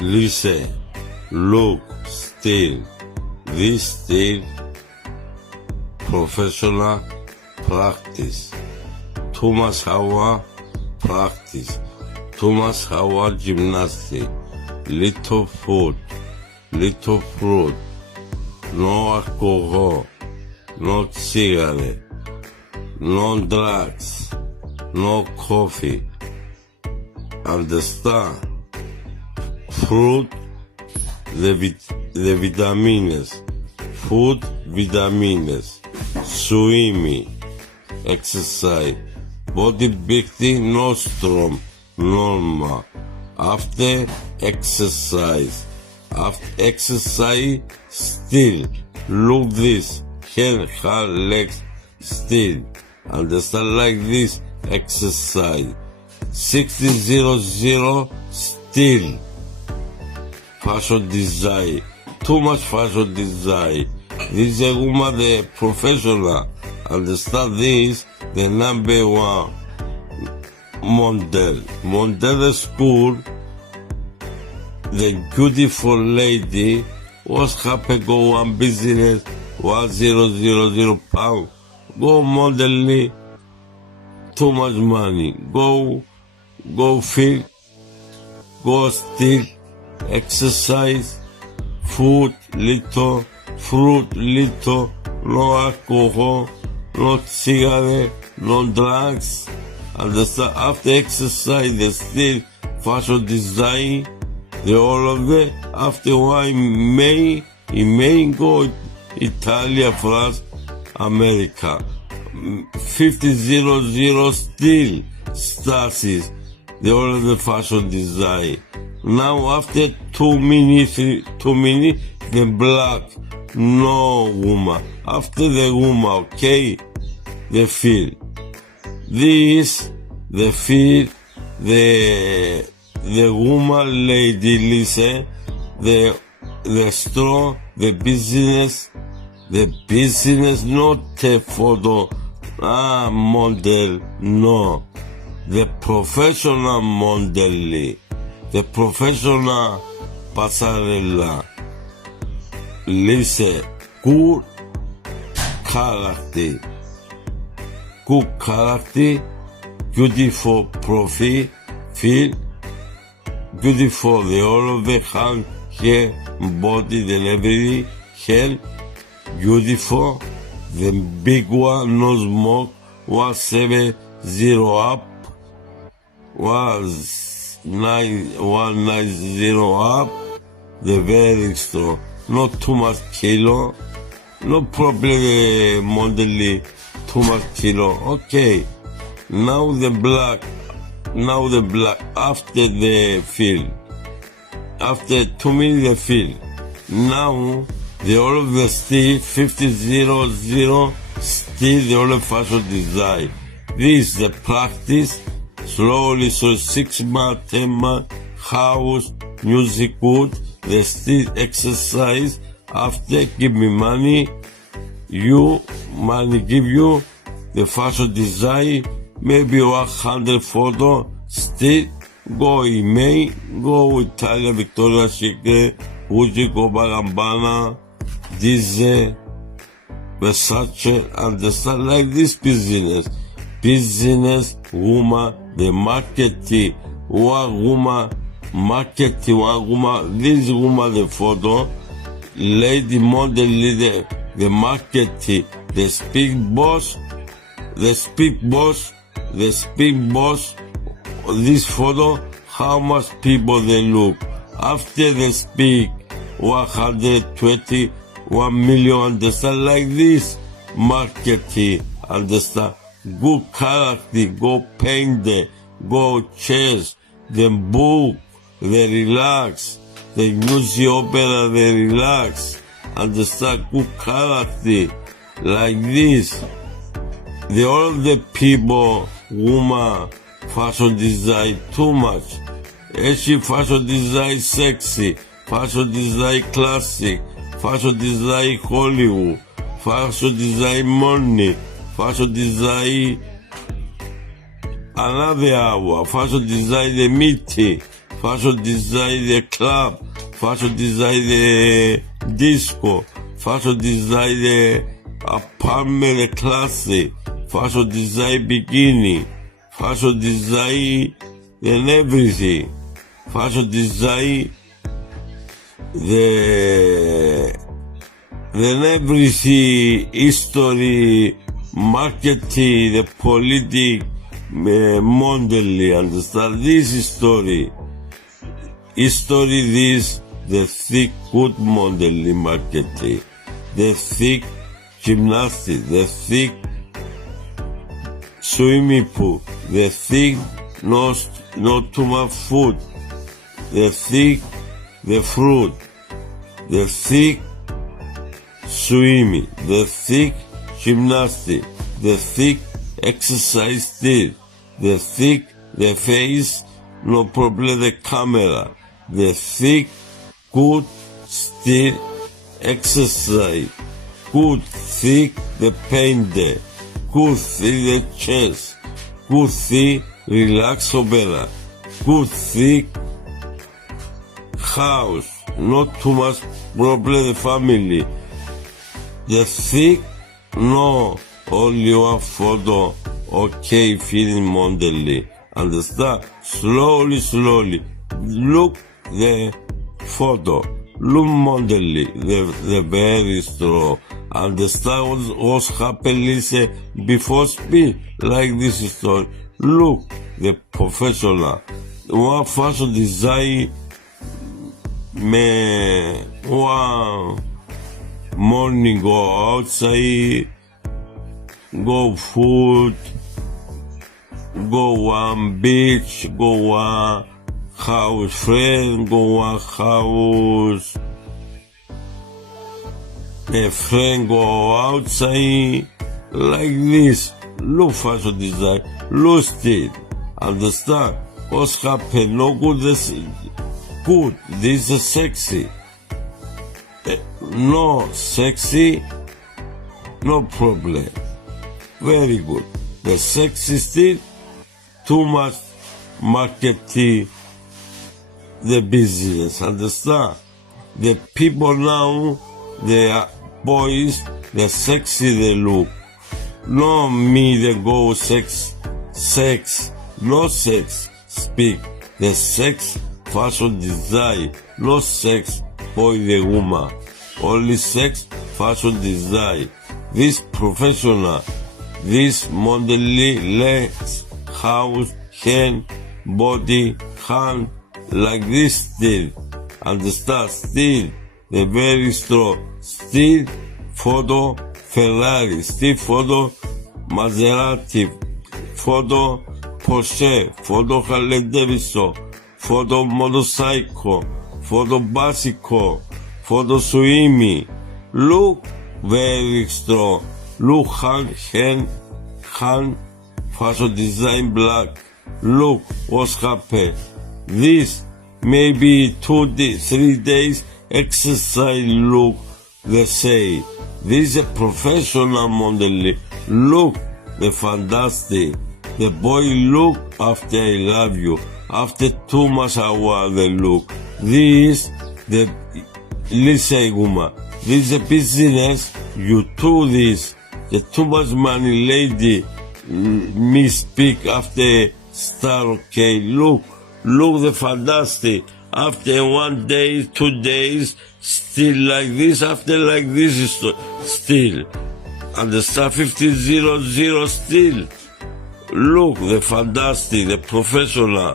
Listen, look, still. This still professional practice. Thomas Howard practice. Thomas Howard gymnastics. Little food, little fruit. No alcohol, no cigarette, no drugs, no coffee. Understand? Fruit, the vitamins. Food, vitamins. Swimming, exercise. Bodybuilding, no strong, normal. After exercise, still. Look this, hand, legs, still. Understand, like this, exercise. 60-0-0, still. Fashion design, too much fashion design. This is a woman, the professional. Understand this, the number one model. Model school, the beautiful lady was happy go one business, 1000 pound. Go modeling, too much money. Go feel, go still, exercise, food little, fruit little, no alcohol, no cigarette, no drugs. Understand? After exercise, they still fashion design, they all of it. After one, it may go Italy, France, America. 50-0-0 still starts. They all of the fashion design. Now after 2 minutes, the black, no woman. After the woman, okay, the feel. This, the feel, the woman lady listen, the strong, the business not the photo, model, no. The professional modeling, the professional pasarela. Listen, good character, beautiful profile, feel, beautiful, the all of the hand, hair, body, the everything, hair, beautiful, the big one, no smoke, 170 up, 190 up, the very strong, not too much kilo, no problem modeling, too much kilo, okay. Now the black, after the fill, after 2 minutes the fill. Now the all of the still 50-0-0, still the all of fashion design. This is the practice, slowly, so 6 months, 10 months, house, music good, the still exercise. After give me money, money give you the fashion design, maybe 100 photo, still go email, go Italia, Victoria's Secret, Gucci, go Bagambana, Disney, Versace, understand, like this business woman, the marketing, one woman, this woman, the photo, lady model leader, the marketing, the speak boss, this photo, how much people they look. After they speak, 120, 1 million, understand, like this, marketing, understand, good character, go paint them, go chase, the book, they relax, the music opera, they relax, understand, good character, like this. The all the people, woman, fashion design too much. Actually, fashion design sexy, fashion design classic, fashion design Hollywood, fashion design money, fashion design another hour, fashion design the meeting, faccio design the club, faccio design the disco, faccio design the apartment classe, faccio design bikini, faccio design and everything, faccio design the everything, history, marketing, the politics, modelli, understand? This history, this, the thick good modelli marketing, the thick gymnastics, the thick swimming pool, the thick not too much food, the thick the fruit, the thick swimming, the thick gymnastics, the thick exercise still, the thick the face, no problem the camera, the thick good still exercise, good thick the painter, good thick the chest, good thick relax opera, good thick house, not too much problem the family. The thick, no, only one photo, okay, feeling modelly. Understand? Slowly, look the photo, look modelly, the very strong. Understand what's happening before speed, like this story. Look, the professional, one fashion design, one morning go outside, go food, go one beach, go one house friend, go one house, a friend go outside, like this. Look fashion design, look still, understand what's happened, no good, this good, this is sexy. No sexy, no problem. Very good. The sexy still, too much marketing, the business, understand? The people now, the boys, the sexy they look. No me, they go sex, no sex, speak. The sex, fashion design, no sex, boy the woman. Only sex, fashion design. This professional, this modelly, legs, house, hand, body, hand, like this still. Understand? Still, the very strong. Still, photo Ferrari, still photo Maserati, photo Porsche, photo Harley Davidson, photo motorcycle, photo bicycle, photo swimming. Look very strong. Look hand, fashion design black. Look what's happened. This maybe 3 days exercise look the same. This is a professional modeling. Look the fantastic. The boy look after I love you. After too much hours they look. This the Lisa woman. This is a business. You do this. The too much money lady me speak after star okay. Look the fantastic. After 1 day, 2 days, still like this, after like this is still. And the star 1500 still. Look the fantastic, the professional,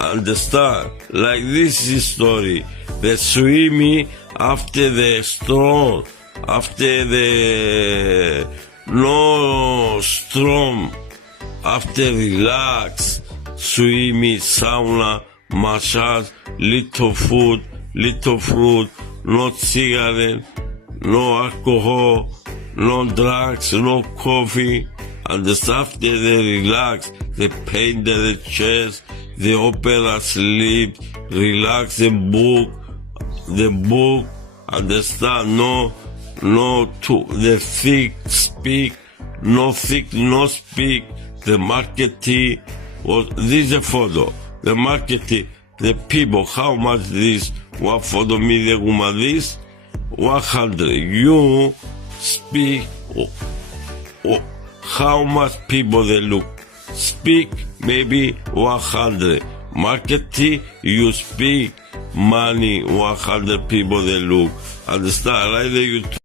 and the star. Like this is story. The swimming after the strong, after the no strong, after relax, swimming, sauna, massage, little food, little fruit, no cigarette, no alcohol, no drugs, no coffee, and the after they relax, they paint the chest, the opera sleep, relax the book, understand, no the thick speak, no thick, no speak, the marketing, this is a photo. The marketing, the people, how much this, what for the media, this, 100. You speak, how much people they look. Speak, maybe 100. Marketing, you speak, money, 100 people they look. Understand? Like the YouTube.